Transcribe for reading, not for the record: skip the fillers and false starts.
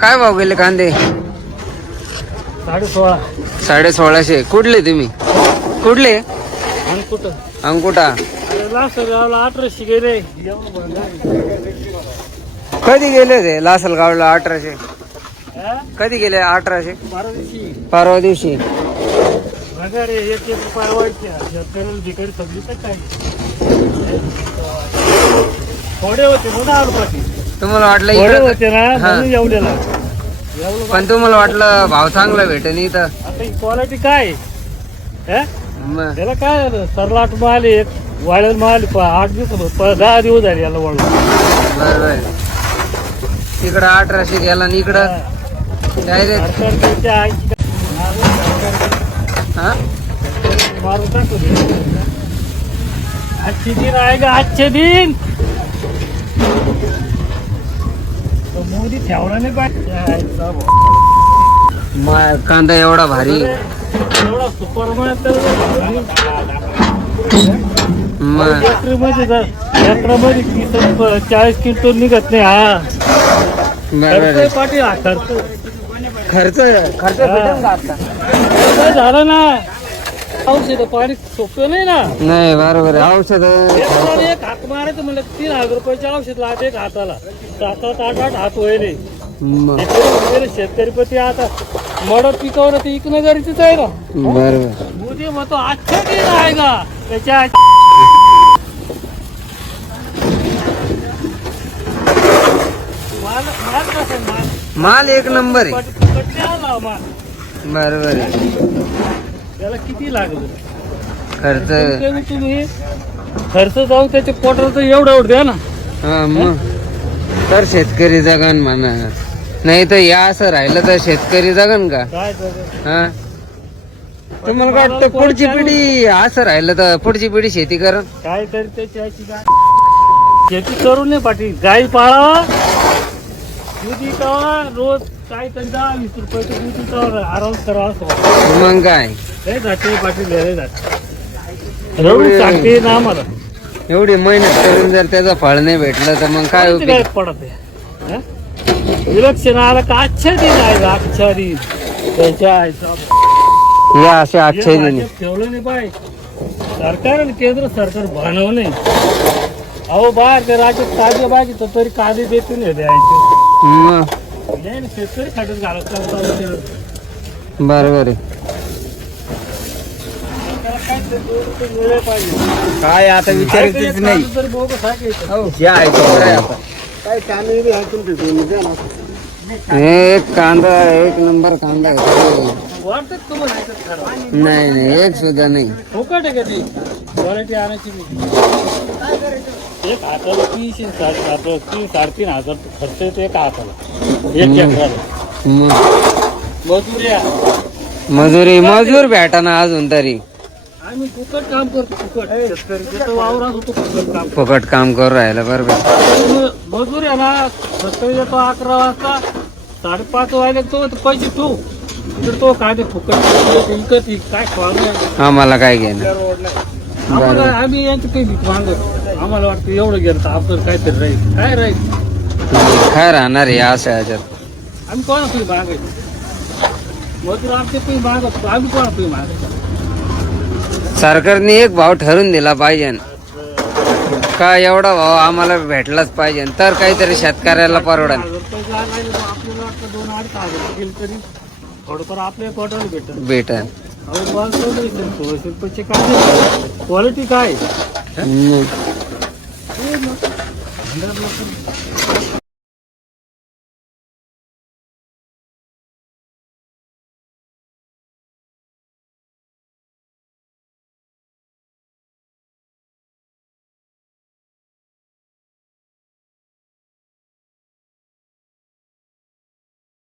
काय भाव गेले कांदे? 16.5. 1650. कुठले तुम्ही? कुठले? अंकुटा. लासलगावला 1800 गेले. कधी गेले ते लासलगावला? 1800. कधी गेले? 1800 परवा दिवशी. अरे 1 रुपया वाढत्या शेतकऱ्याला भिकारी सगळी काय थोडे होते ना 10 रुपयाचे. तुम्हाला वाटलं थोडे इकडं? होते ना हा. म्हणून एवढ्याला पण तुम्हाला वाटलं भाव चांगला भेटेल इथं? आता ही क्वालिटी काय आहे? मग त्याला काय झालं? सरलाट माल एक वाळेल माल 8 दिवस 10 दिवस झाले याला वळलं. बरोबर. तिकडं 1800 गेला आणि इकडं डायरेक्ट हा. मारून टाकू दे. आजचे दिन आहे का? आजचे दिन तो मोदी ठेवला नाही पाहिजे. कांदा एवढा भारी. एवढा सुपर मग यात्रामध्ये 30-40 क्विंटल निघत नाही. हा बरोबर. पाटील हा खर्च खर्च भेटेल का आता? काय झालं ना औषध पाणी सोपं नाही ना. नाही बरोबर आहे. औषध एक हात मारायचं म्हणलं 3000 रुपयाचे औषध लागते एक हाताला. 7-8 हात व्हायले. शेतकरी आता मडत पिकावर ते इकणं गरजेच आहे ना. बरोबर. मोदी म्हणतो आजच्या दिन आहे का त्याच्या माल एक नंबर आहे. बरोबर आहे. त्याला किती लागलं खर्च? तुम्ही खर्च जाऊन त्याच्या पोटाला एवढं द्या ना. हा मग तर शेतकरी जगन म्हणा. नाही तर या असं राहिलं तर शेतकरी जगन का? काय हा. तुम्हाला काय वाटतं पुढची पिढी असं राहिलं तर पुढची पिढी शेती करण? काय तरी त्याची काय शेती करून नाही पाटील. गाई पाळावा दूध विकावा रोज काय तरी 10-20 रुपयाचं दूध विकावा आराम करावा असं. मग काय लय जाते पाटील लय जाते. रडून सांगते ना आम्हाला. एवढी मेहनत करून जर त्याचं फळ नाही भेटलं तर मग काय उपयोग? काय पडत आहे? विलक्षण आलं का आजच्या दिन आहे का? आजच्या दिन त्याच्या या असे आजच्या दिनी ठेवलं नाही पाहिजे. सरकार आणि केंद्र सरकार भानव नाही. अहो बाहेर ते राज्यात कांदे पाहिजे तर तरी कांदे देते नाही द्यायचे. मग शेतकरी खाटून घालत बरोबर आहे. काय आता विचारायचंच नाही. जे आहे ते बरं आहे आता. एक कांदा एक नंबर कांदा आहे. वाटत तुम्हाला नाही नाही एक सुद्धा नाही. फुकट आहे का ती क्वालिटी आणायची एक हाताला 3,000-3,500 खर्च येतो एका हाताला एक चक्राला. मजुरी मजूर भेटा ना अजून तरी. आम्ही फुकट काम करतो. फुकट वावरात होतो फुकट काम. फुकट काम करू राहिलं बरोबर. मजूर आहे ना सकाळी येतो 11 वाजता 5:30 वाजले तो पैसे ठेवू तर तो काय ते फुकट विकत काय खवा. आम्हाला काय घेणं? आम्हाला आम्ही यांचं काही भीत मागत. आम्हाला वाटतं एवढं गेलं तर आपलं काहीतरी राहील. काय राहील? काय राहणार आहे अशा ह्याच्यात? आम्ही कोणा तुम्ही मागायचं? मजूर आमचे तुम्ही मागत आम्ही कोणा तुम्ही मागायचं? सरकारने एक भाव ठरवून दिला पाहिजे का एवढा भाव आम्हाला भेटलाच पाहिजे तर काहीतरी शेतकऱ्याला परवडेल. आपल्याला वाटतं 2-2.5 गेलं तरी थोडंफार आपल्या पोटाला भेटल. क्वालिटी काय